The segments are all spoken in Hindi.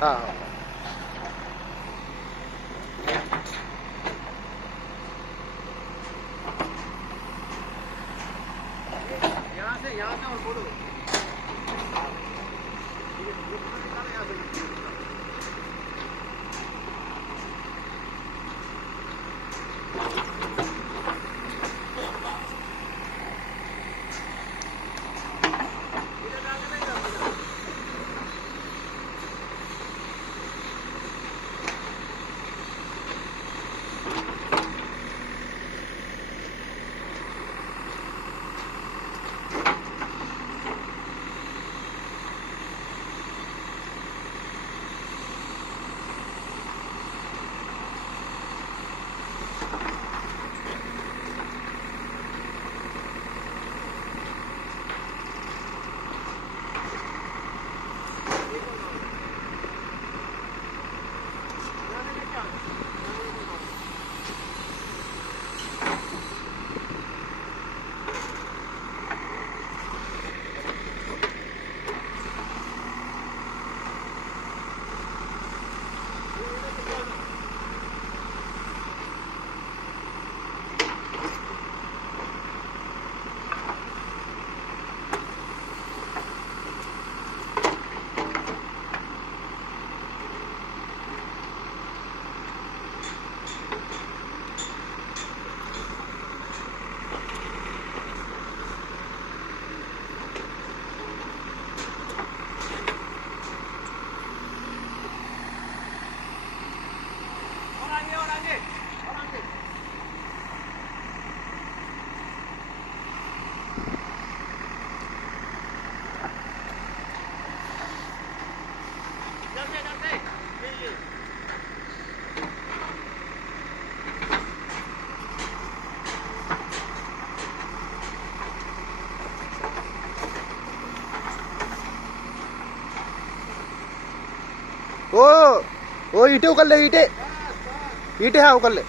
हाँ हाँ। यहाँ से और बोलो ओ ओ ईटे उकल ले, ईटे ईटे हाँ उकल ले।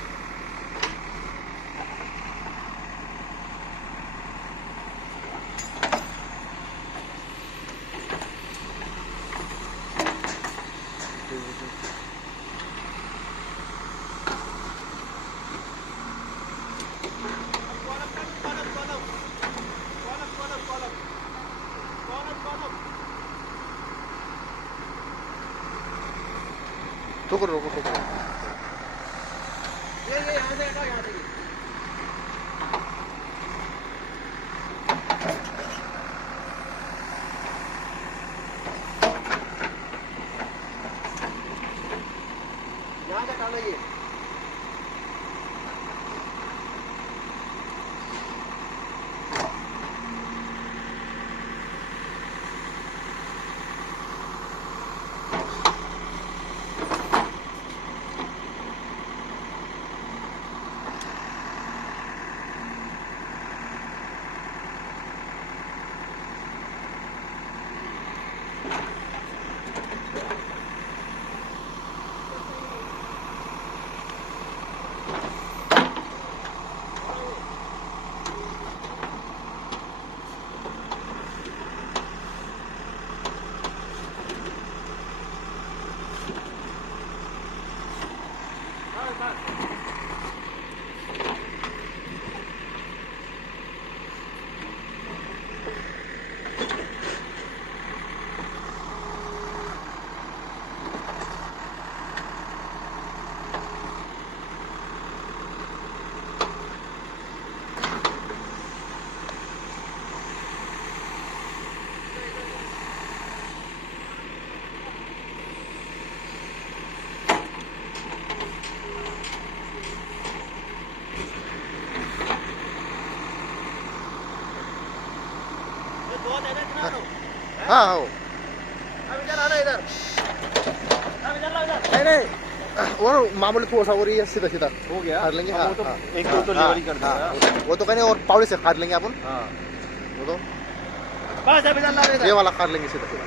रुको रुको रुको। ये यहाँ से हटाओ, यहाँ से यहाँ से हटाना ये। हाँ हाँ अब इधर आना, इधर अब इधर ला, इधर। नहीं नहीं, वो मामूली थोड़ा सा, और ये सीधा सीधा हो गया काट लेंगे। अब हाँ वो तो हाँ, एक दो तो लेवल ही कर हाँ, देगा। वो तो कहने और पावड़े से काट लेंगे अपन। हाँ वो तो बस अब इधर ला, इधर। ये वाला काट लेंगे सीधा सीधा।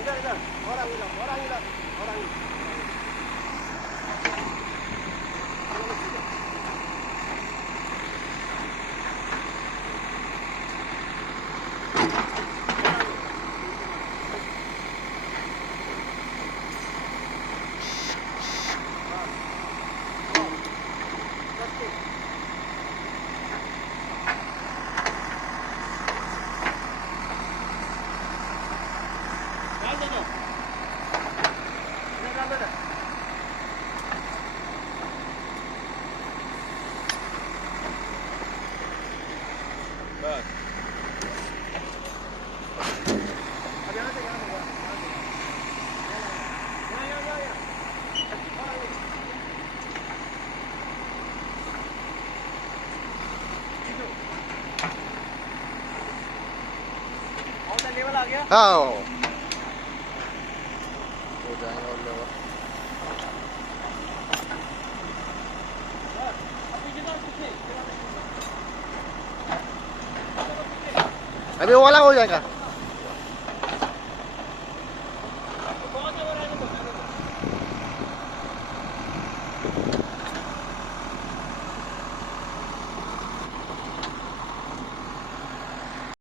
इधर इधर और आगे इधर और आगे इधर और आगे। गया? हाँ हो जाएंगे और लेबर। अभी वो वाला हो जाएगा।